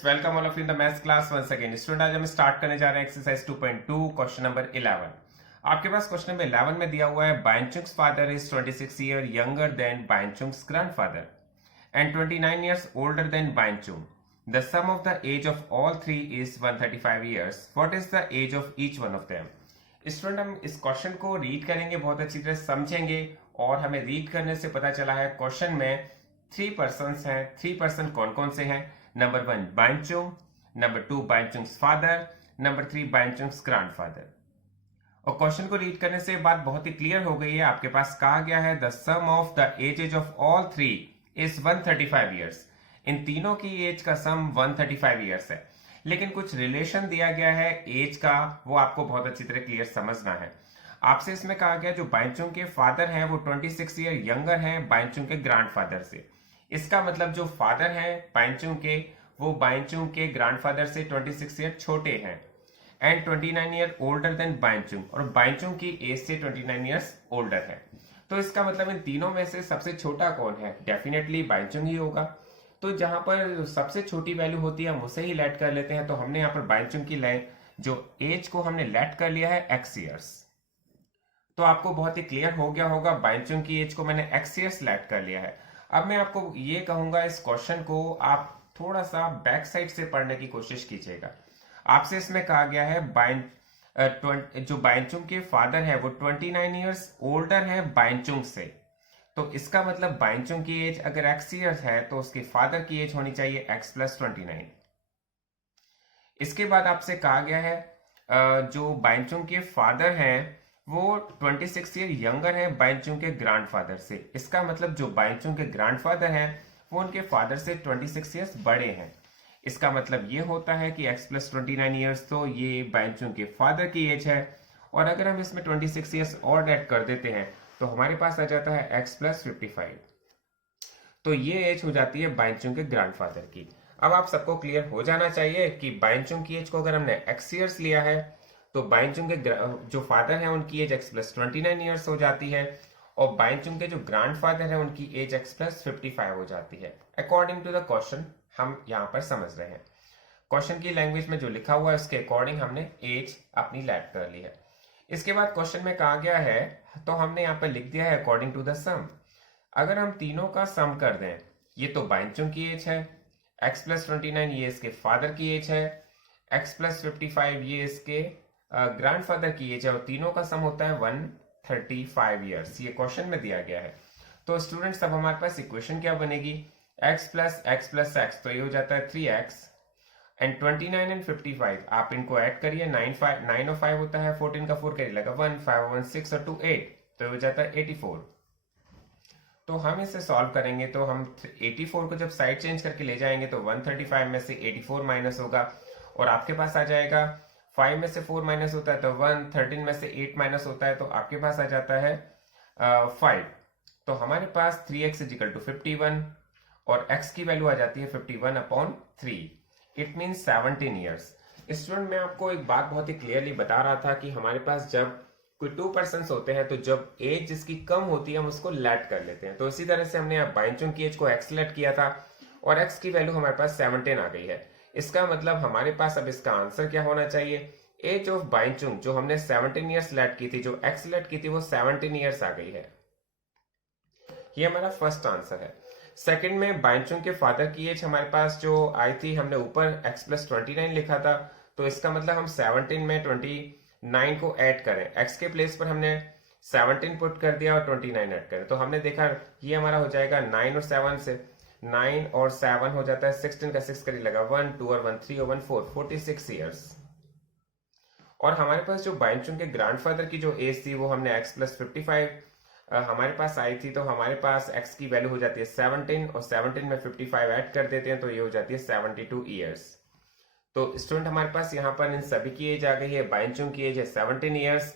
Students, welcome all of in the maths class once again. Student, आज हम start करने जा रहे हैं एक्सरसाइज 2.2 क्वेश्चन नंबर 11। आपके पास क्वेश्चन नंबर 11 में दिया हुआ है Bhaichung's father is 26 year younger than Bhaichung's grandfather and 29 years older than Bhaichung. The sum of the age of all three is 135 years. What is the age of each one of them? Student, हम इस question को read करेंगे, बहुत अच्छी तरह समझेंगे और हमें रीड करने से पता चला है क्वेश्चन में 3 पर्सन हैं। 3 पर्सन कौन कौन से हैं? Number 1 Bhaichung, number 2 Bhaichung's father, number 3 Bhaichung's grandfather. और क्वेश्चन को रीड करने से बात बहुत ही क्लियर हो गई है। आपके पास कहा गया है the sum of the ages of all three is 135 years. इन तीनों की एज का सम 135 ईयर्स है, लेकिन कुछ रिलेशन दिया गया है एज का, वो आपको बहुत अच्छी तरह क्लियर समझना है। आपसे इसमें कहा गया जो बायचुंग के फादर हैं वो 26 ईयर यंगर हैं बायचुंग के ग्रैंडफादर से। इसका मतलब जो फादर हैं बायचुंग के, वो बायचुंग के ग्रैंडफादर से 26 ईयर छोटे हैं and 29 year older than Bhaichung, और बायचुंग की एज से 29 ईयर्स ओल्डर है। तो इसका मतलब इन तीनों में से सबसे छोटा कौन है? डेफिनेटली बायचुंग ही होगा। तो जहां पर सबसे छोटी वैल्यू होती है हम उसे ही लेट कर लेते हैं। तो हमने यहाँ पर बायचुंग की जो एज को हमने लेट कर लिया है x ईयर्स। तो आपको बहुत ही क्लियर हो गया होगा, बायचुंग की एज को मैंने x ईयर्स लेट कर लिया है। अब मैं आपको ये कहूंगा, इस क्वेश्चन को आप थोड़ा सा बैक साइड से पढ़ने की कोशिश कीजिएगा। आपसे इसमें कहा गया है जो बायचुंग के फादर है वो 29 ईयर्स ओल्डर है बायचुंग से। तो इसका मतलब बायचुंग की एज अगर x ईयर्स है तो उसके फादर की एज होनी चाहिए x + 29। इसके बाद आपसे कहा गया है जो बायचुंग के फादर हैं वो 26 ईयर यंगर है बायचुंग के ग्रैंडफादर से। इसका मतलब जो बायचुंग के ग्रैंडफादर हैं वो उनके फादर से 26 ईयर्स बड़े हैं। इसका मतलब ये होता है कि x + 29 ईयर्स तो ये बायचुंग के फादर की एज है, और अगर हम इसमें 26 ईयर्स और ऐड कर देते हैं तो हमारे पास आ जाता है x + 55। तो ये एज हो जाती है बायचुंग के ग्रैंडफादर की। अब आप सबको क्लियर हो जाना चाहिए कि बायचुंग की एज को अगर हमने x ईयर्स लिया है तो बायचुंग के जो फादर है उनकी एज x + 29 ईयर्स हो जाती है, और बायचुंग के जो ग्रैंडफादर है उनकी एज x + 55 हो जाती है। अकॉर्डिंग टू द क्वेश्चन हम यहाँ पर समझ रहे हैं। क्वेश्चन की लैंग्वेज में जो लिखा हुआ है उसके अकॉर्डिंग हमने एज अपनी लेट कर ली है। इसके बाद क्वेश्चन में कहा गया है, तो हमने यहाँ पर लिख दिया है अकॉर्डिंग टू द सम। अगर हम तीनों का सम कर दें, ये तो बायचुंग की एज है, x + 29 ये इसके फादर की एज है, x + 55 ये इसके ग्रैंडफादर की एज है, और तीनों का सम होता है 135 ईयर्स। ये क्वेश्चन में दिया गया है। तो स्टूडेंट्स, अब हमारे पास इक्वेशन क्या बनेगी? x + x + x, तो ये हो जाता है 3x एंड 29 एंड 55 आप इनको ऐड करिए। 9 और 5 होता है 14 का 4 करिए लगा 1, 5 और 1 6 और 2 8, तो ये हो जाता है 84। तो हम इसे सॉल्व करेंगे तो हम 84 को जब साइड चेंज करके ले जाएंगे तो 135 में से 84 माइनस होगा, और आपके पास आ जाएगा 5 में से 4 माइनस होता है तो 1, 13 में से 8 माइनस होता है तो आपके पास आ जाता है 5। तो हमारे पास 3x = 51 और x की वैल्यू आ जाती है 51/3। It means 17 years. स्टूडेंट, मैं आपको एक बात बहुत ही क्लियरली बता रहा था कि हमारे पास जब कोई 2 पर्सन होते हैं तो जब एज जिसकी कम होती है हम उसको लेट कर लेते हैं। तो इसी तरह से हमने बायचुंग की एज को x लेट किया था और x की वैल्यू हमारे पास 17 आ गई है। इसका मतलब हमारे पास अब इसका आंसर क्या होना चाहिए? एज ऑफ बायचुंग जो हमने 17 ईयर्स लेट की थी, जो x लेट की थी, वो 17 ईयर्स आ गई है। ये हमारा फर्स्ट आंसर है। सेकंड में बायचुंग के फादर की एज हमारे पास जो आई थी, हमने ऊपर x + 29 लिखा था, तो इसका मतलब हम 17 में 29 को ऐड करें। x के प्लेस पर हमने 17 पुट कर दिया और 29 ऐड करें, तो हमने देखा ये हमारा हो जाएगा 9 और 7 से 9 और 7 हो जाता है 16 का 6 करिए लगा 1, 2 और 1 3 और 1 4, 46 ईयर्स। और हमारे पास जो बायचुंग के ग्रैंडफादर की जो एज थी वो हमने x + 55 हमारे पास आई थी, तो हमारे पास x की वैल्यू हो जाती है 17 और 17 में 55 ऐड कर देते हैं तो ये हो जाती है 72 ईयर्स। तो स्टूडेंट, हमारे पास यहाँ पर इन सभी की एज आ गई है। बायचुंग की एज है 17 ईयर्स,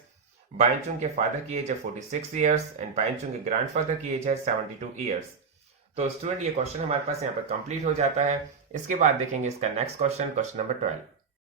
बायचुंग के फादर की एज है 46 ईयर्स एंड बायचुंग के ग्रैंडफादर की एज है 72 ईयर्स। तो स्टूडेंट, ये क्वेश्चन हमारे पास यहाँ पर कंप्लीट हो जाता है। इसके बाद देखेंगे इसका नेक्स्ट क्वेश्चन, क्वेश्चन नंबर 12।